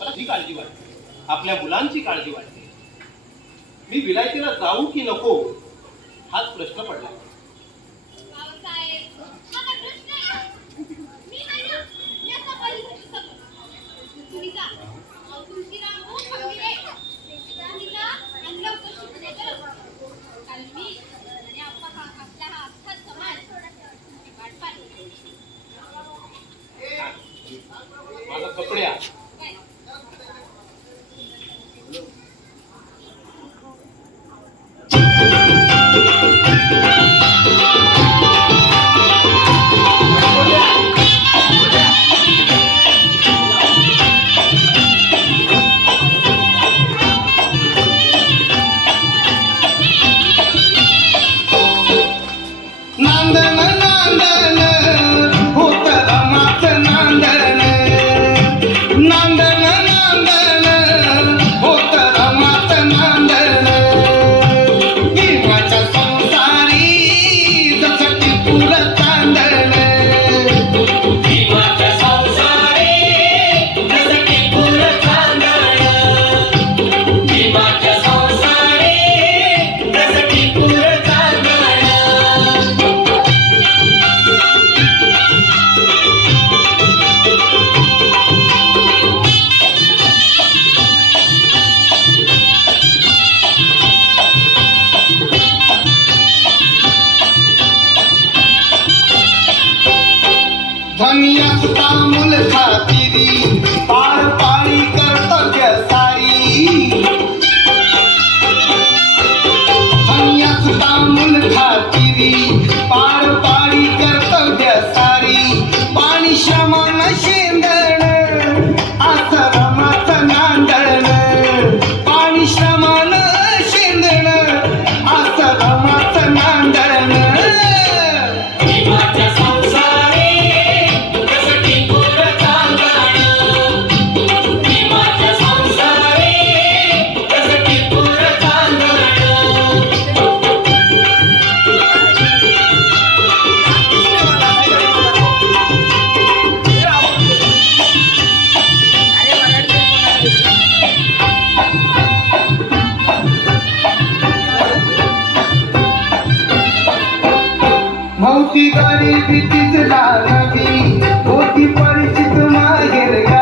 मला ही काळजी वाटते, आपल्या मुलांची काळजी वाटते. मी विलायतीला जाऊ की नको हाच प्रश्न पडला. माझा कपडे धनिया सुता मुल खातिरी पार पारी कर्तव्य सारी. धनिया सुता मुल खातिरी पार पारी कर्तव्य सारी. पाणी श्रमण शेंदण आश्रमात नांदण. पाणी श्रमण शेंदण आश्रमात नांदण. होती गरिबी तीच लागली, होती परिचित माहेर.